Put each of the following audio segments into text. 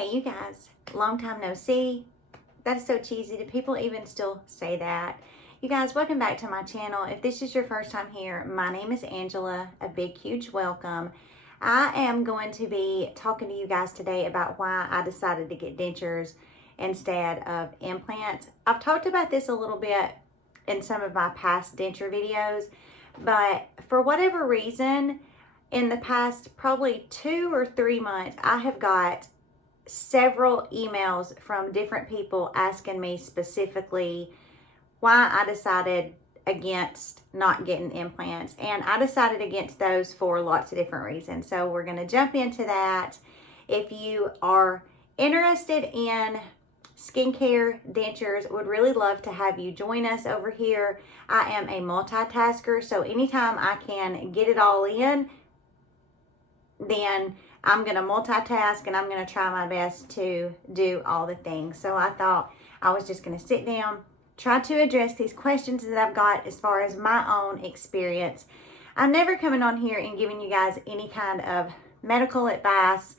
Hey you guys, long time no see. That is so cheesy. Do people even still say that? You guys, welcome back to my channel. If this is your first time here, my name is Angela. A big, huge welcome. I am going to be talking to you guys today about why I decided to get dentures instead of implants. I've talked about this a little bit in some of my past denture videos, but for whatever reason, in the past probably 2 or 3 months, I have got several emails from different people asking me specifically why I decided against not getting implants. And I decided against those for lots of different reasons. So we're going to jump into that. If you are interested in skincare dentures, would really love to have you join us over here. I am a multitasker, so anytime I can get it all in, then I'm going to multitask and I'm going to try my best to do all the things. So I thought I was just going to sit down, try to address these questions that I've got as far as my own experience. I'm never coming on here and giving you guys any kind of medical advice.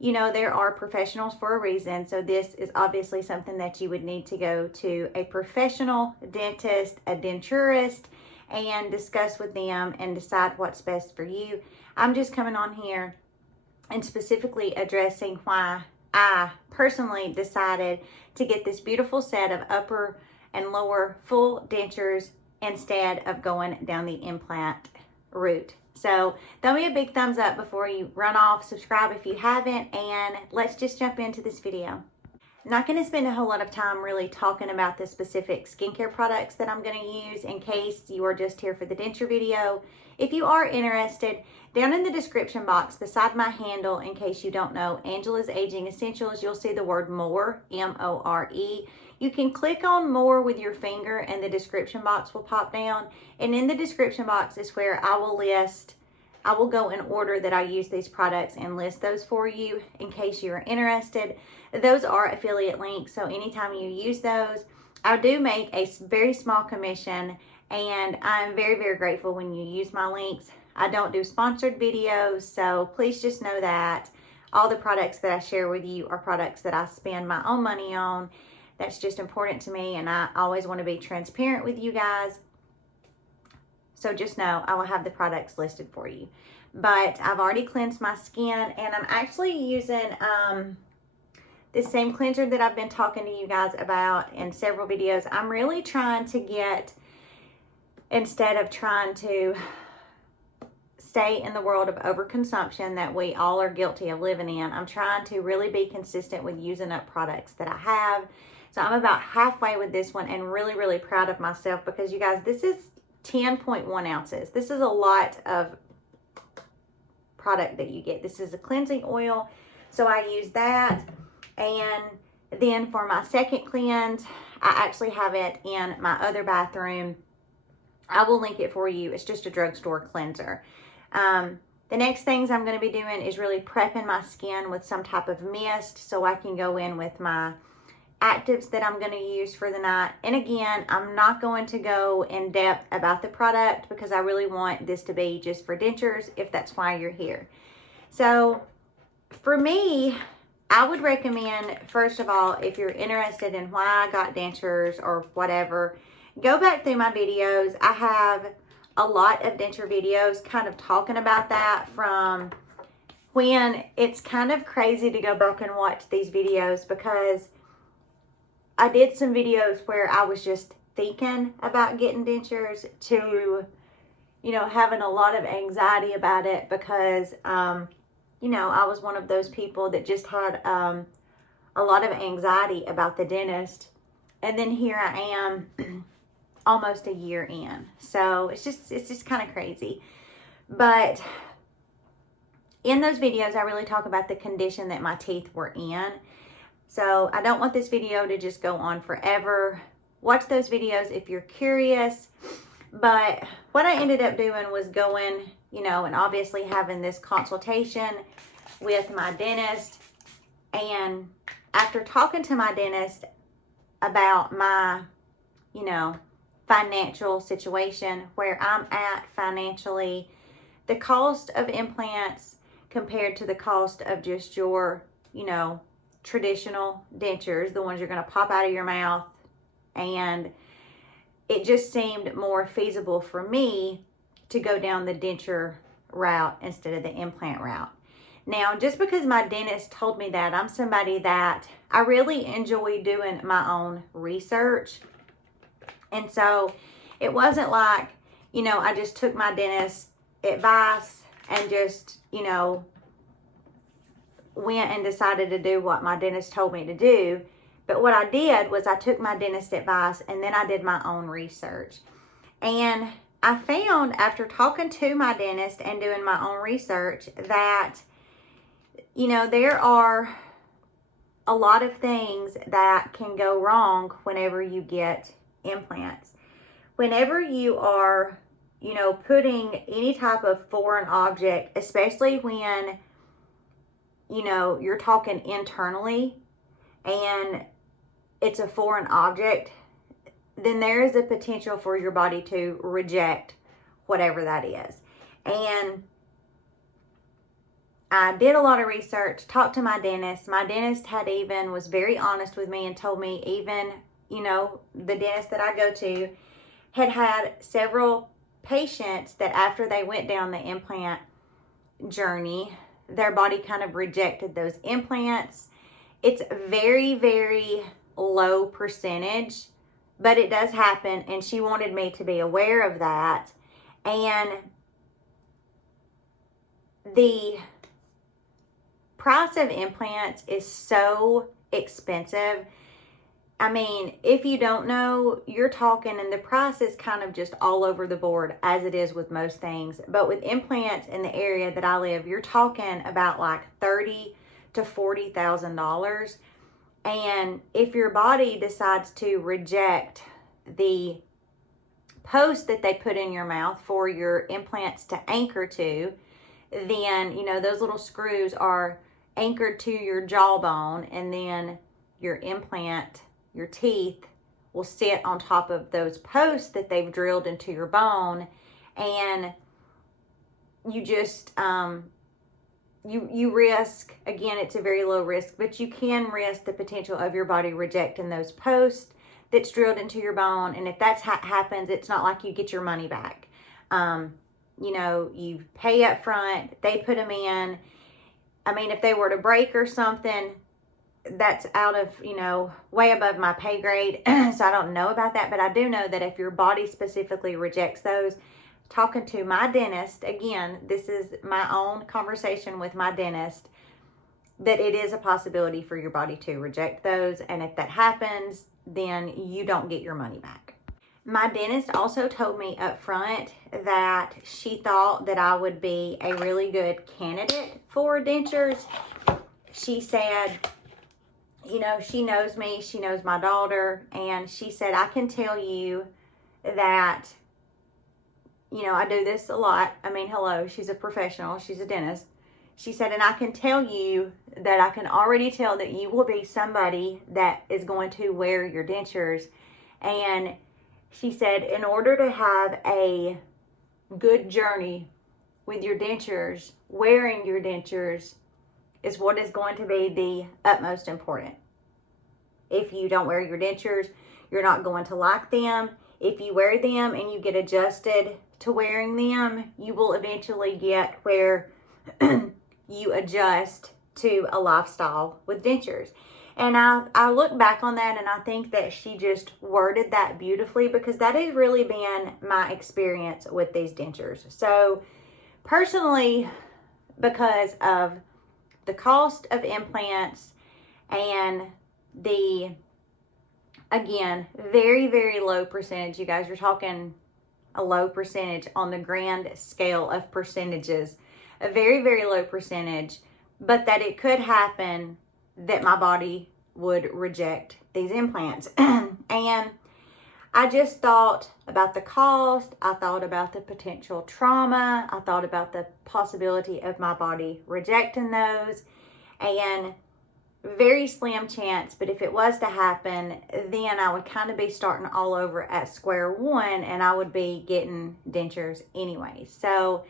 You know, there are professionals for a reason. So this is obviously something that you would need to go to a professional dentist, a denturist, and discuss with them and decide what's best for you. I'm just coming on here and specifically addressing why I personally decided to get this beautiful set of upper and lower full dentures instead of going down the implant route. So throw me a big thumbs up before you run off, subscribe if you haven't, and let's just jump into this video. I'm not going to spend a whole lot of time really talking about the specific skincare products that I'm going to use in case you are just here for the denture video. If you are interested, down in the description box beside my handle, in case you don't know, Angela's Aging Essentials, you'll see the word more, M-O-R-E. You can click on more with your finger and the description box will pop down. And in the description box is where I will go in order that I use these products and list those for you in case you're interested. Those are affiliate links, so anytime you use those, I do make a very small commission, and I'm very, very grateful when you use my links. I don't do sponsored videos, so please just know that all the products that I share with you are products that I spend my own money on. That's just important to me, and I always want to be transparent with you guys. So just know I will have the products listed for you. But I've already cleansed my skin, and I'm actually using this same cleanser that I've been talking to you guys about in several videos. I'm really trying to get, instead of trying to stay in the world of overconsumption that we all are guilty of living in, I'm trying to really be consistent with using up products that I have. So I'm about halfway with this one and really, really proud of myself because you guys, this is 10.1 ounces. This is a lot of product that you get. This is a cleansing oil, so I use that. And then for my second cleanse, I actually have it in my other bathroom. I will link it for you. It's just a drugstore cleanser. The next things I'm going to be doing is really prepping my skin with some type of mist so I can go in with my actives that I'm going to use for the night. And again, I'm not going to go in depth about the product because I really want this to be just for dentures, if that's why you're here. So for me, I would recommend, first of all, if you're interested in why I got dentures or whatever, go back through my videos. I have a lot of denture videos kind of talking about that from when. It's kind of crazy to go back and watch these videos because I did some videos where I was just thinking about getting dentures to, you know, having a lot of anxiety about it because, you know, I was one of those people that just had a lot of anxiety about the dentist. And then here I am almost a year in. So it's just kind of crazy. But in those videos, I really talk about the condition that my teeth were in. So I don't want this video to just go on forever. Watch those videos if you're curious. But what I ended up doing was going, you know, and obviously having this consultation with my dentist. And after talking to my dentist about my, you know, financial situation, where I'm at financially, the cost of implants compared to the cost of just your, you know, traditional dentures, the ones you're going to pop out of your mouth, and it just seemed more feasible for me to go down the denture route instead of the implant route. Now, just because my dentist told me that, I'm somebody that I really enjoy doing my own research. And so it wasn't like, you know, I just took my dentist's advice and just, you know, went and decided to do what my dentist told me to do. But what I did was I took my dentist's advice and then I did my own research. And I found, after talking to my dentist and doing my own research, that, you know, there are a lot of things that can go wrong whenever you get implants. Whenever you are, you know, putting any type of foreign object, especially when, you know, you're talking internally and it's a foreign object, then there is a potential for your body to reject whatever that is. And I did a lot of research, talked to my dentist. My dentist was very honest with me and told me, even, you know, the dentist that I go to had several patients that after they went down the implant journey, their body kind of rejected those implants. It's very, very low percentage, but it does happen, and she wanted me to be aware of that. And the price of implants is so expensive. I mean, if you don't know, you're talking, and the price is kind of just all over the board, as it is with most things. But with implants in the area that I live, you're talking about like $30,000 to $40,000. And if your body decides to reject the post that they put in your mouth for your implants to anchor to, then, you know, those little screws are anchored to your jawbone, and then your implant, your teeth, will sit on top of those posts that they've drilled into your bone. And you just, you risk, again, it's a very low risk, but you can risk the potential of your body rejecting those posts that's drilled into your bone. And if that happens, it's not like you get your money back. You know, you pay up front, they put them in. I mean, if they were to break or something, that's out of, you know, way above my pay grade. So I don't know about that, but I do know that if your body specifically rejects those, talking to my dentist, again, this is my own conversation with my dentist, that it is a possibility for your body to reject those. And if that happens, then you don't get your money back. My dentist also told me up front that she thought that I would be a really good candidate for dentures. She said, you know, she knows me, she knows my daughter, and she said, I can tell you that, you know, I do this a lot. I mean, hello, she's a professional, she's a dentist. She said, and I can tell you that I can already tell that you will be somebody that is going to wear your dentures. And she said, in order to have a good journey with your dentures, wearing your dentures is what is going to be the utmost important. If you don't wear your dentures, you're not going to like them. If you wear them and you get adjusted to wearing them, you will eventually get where you adjust to a lifestyle with dentures. And I look back on that and I think that she just worded that beautifully, because that has really been my experience with these dentures. So personally, because of the cost of implants and the, again, very, very low percentage, you guys, you're talking a low percentage on the grand scale of percentages, a very, very low percentage, but that it could happen that my body would reject these implants. And I just thought about the cost. I thought about the potential trauma. I thought about the possibility of my body rejecting those, and very slim chance, but if it was to happen, then I would kind of be starting all over at square one, and I would be getting dentures anyway. So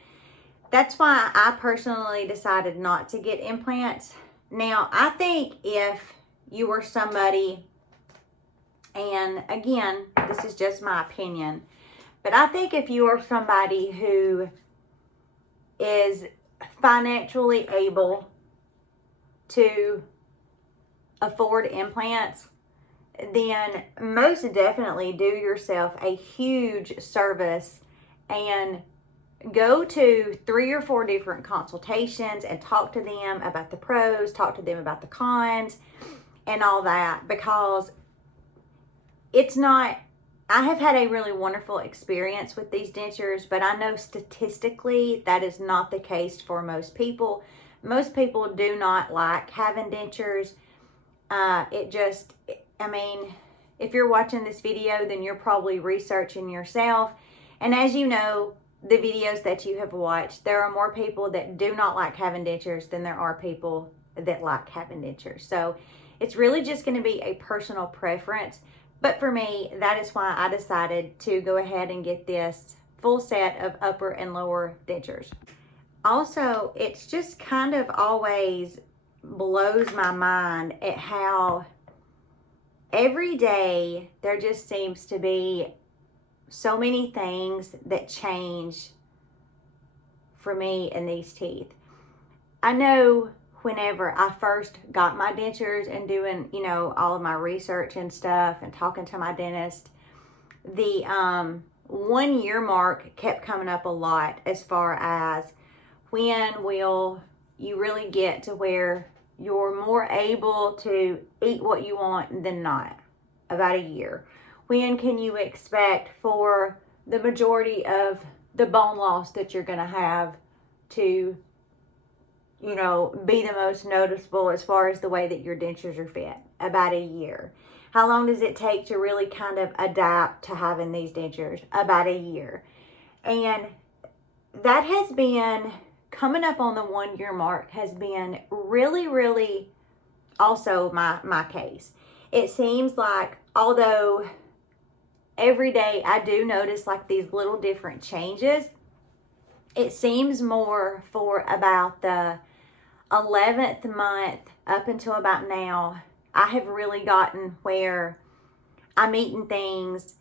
that's why I personally decided not to get implants. Now, I think if you were somebody, and again, this is just my opinion, but I think if you are somebody who is financially able to afford implants, then most definitely do yourself a huge service and go to 3 or 4 different consultations and talk to them about the pros, talk to them about the cons and all that, because it's not, I have had a really wonderful experience with these dentures, but I know statistically that is not the case for most people. Most people do not like having dentures. I mean, if you're watching this video, then you're probably researching yourself. And as you know, the videos that you have watched, there are more people that do not like having dentures than there are people that like having dentures. So it's really just going to be a personal preference. But for me, that is why I decided to go ahead and get this full set of upper and lower dentures. Also, it's just kind of always blows my mind at how every day there just seems to be so many things that change for me in these teeth. I know whenever I first got my dentures and doing, you know, all of my research and stuff and talking to my dentist, the 1 year mark kept coming up a lot as far as when will you really get to where you're more able to eat what you want than not. About a year. When can you expect for the majority of the bone loss that you're going to have to, you know, be the most noticeable as far as the way that your dentures are fit? About a year. How long does it take to really kind of adapt to having these dentures? About a year. And that has been, coming up on the 1 year mark, has been really, really also my case. It seems like, although every day I do notice like these little different changes, it seems more for about the 11th month up until about now, I have really gotten where I'm eating things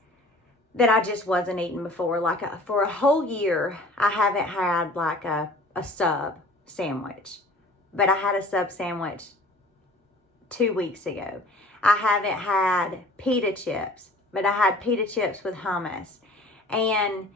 that I just wasn't eating before. Like for a whole year, I haven't had like a sub sandwich, but I had a sub sandwich 2 weeks ago. I haven't had pita chips, but I had pita chips with hummus. And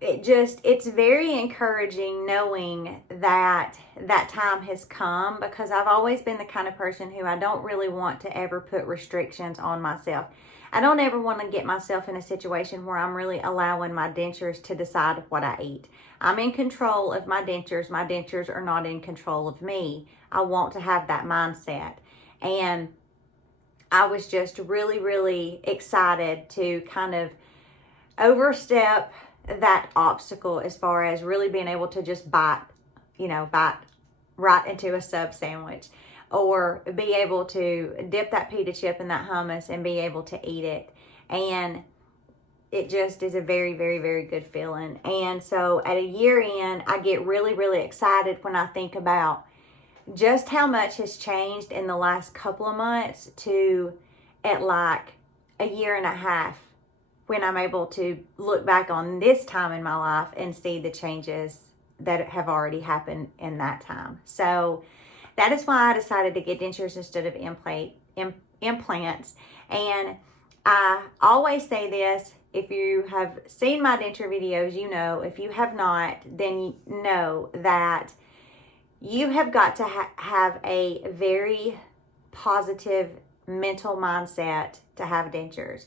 it's very encouraging knowing that that time has come, because I've always been the kind of person who I don't really want to ever put restrictions on myself. I don't ever want to get myself in a situation where I'm really allowing my dentures to decide what I eat. I'm in control of my dentures. My dentures are not in control of me. I want to have that mindset. And I was just really, really excited to kind of overstep that obstacle as far as really being able to just bite right into a sub sandwich, or be able to dip that pita chip in that hummus and be able to eat it. And it just is a very, very, very good feeling. And so at a year in, I get really, really excited when I think about just how much has changed in the last couple of months to at like a year and a half, when I'm able to look back on this time in my life and see the changes that have already happened in that time. So that is why I decided to get dentures instead of implants. And I always say this, if you have seen my denture videos, you know. If you have not, then you know that you have got to have a very positive mental mindset to have dentures.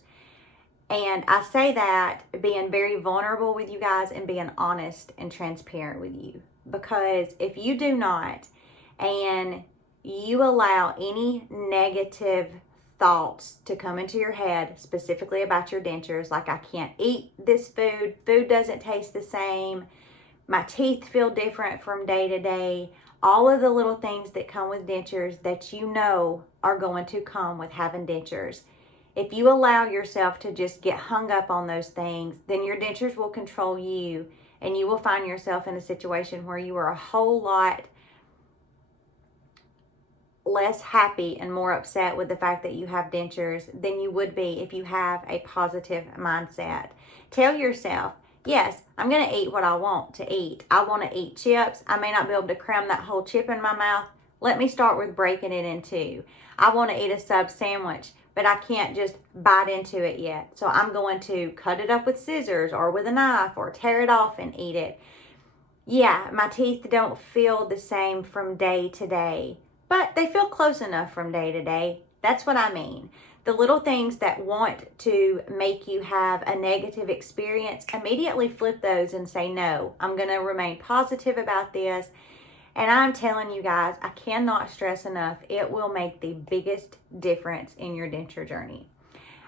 And I say that being very vulnerable with you guys and being honest and transparent with you. Because if you do not, and you allow any negative thoughts to come into your head, specifically about your dentures, like I can't eat this food, food doesn't taste the same, my teeth feel different from day to day, all of the little things that come with dentures that you know are going to come with having dentures. If you allow yourself to just get hung up on those things, then your dentures will control you, and you will find yourself in a situation where you are a whole lot less happy and more upset with the fact that you have dentures than you would be if you have a positive mindset. Tell yourself, yes, I'm going to eat what I want to eat. I want to eat chips. I may not be able to cram that whole chip in my mouth. Let me start with breaking it in two. I want to eat a sub sandwich, but I can't just bite into it yet. So I'm going to cut it up with scissors or with a knife or tear it off and eat it. Yeah, my teeth don't feel the same from day to day, but they feel close enough from day to day. That's what I mean. The little things that want to make you have a negative experience, immediately flip those and say, no, I'm going to remain positive about this. And I'm telling you guys, I cannot stress enough, it will make the biggest difference in your denture journey.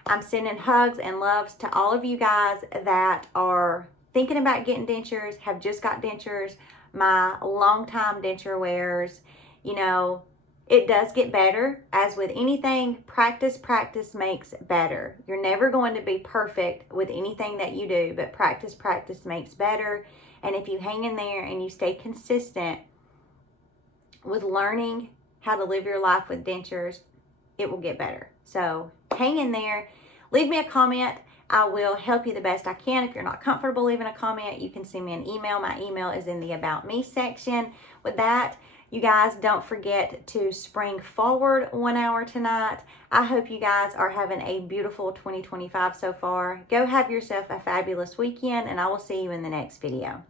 I'm sending hugs and loves to all of you guys that are thinking about getting dentures, have just got dentures, my longtime denture wearers. You know, it does get better. As with anything, practice makes better. You're never going to be perfect with anything that you do, but practice makes better. And if you hang in there and you stay consistent with learning how to live your life with dentures, it will get better. So hang in there. Leave me a comment. I will help you the best I can. If you're not comfortable leaving a comment, you can send me an email. My email is in the About Me section. With that, you guys, don't forget to spring forward 1 hour tonight. I hope you guys are having a beautiful 2025 so far. Go have yourself a fabulous weekend, and I will see you in the next video.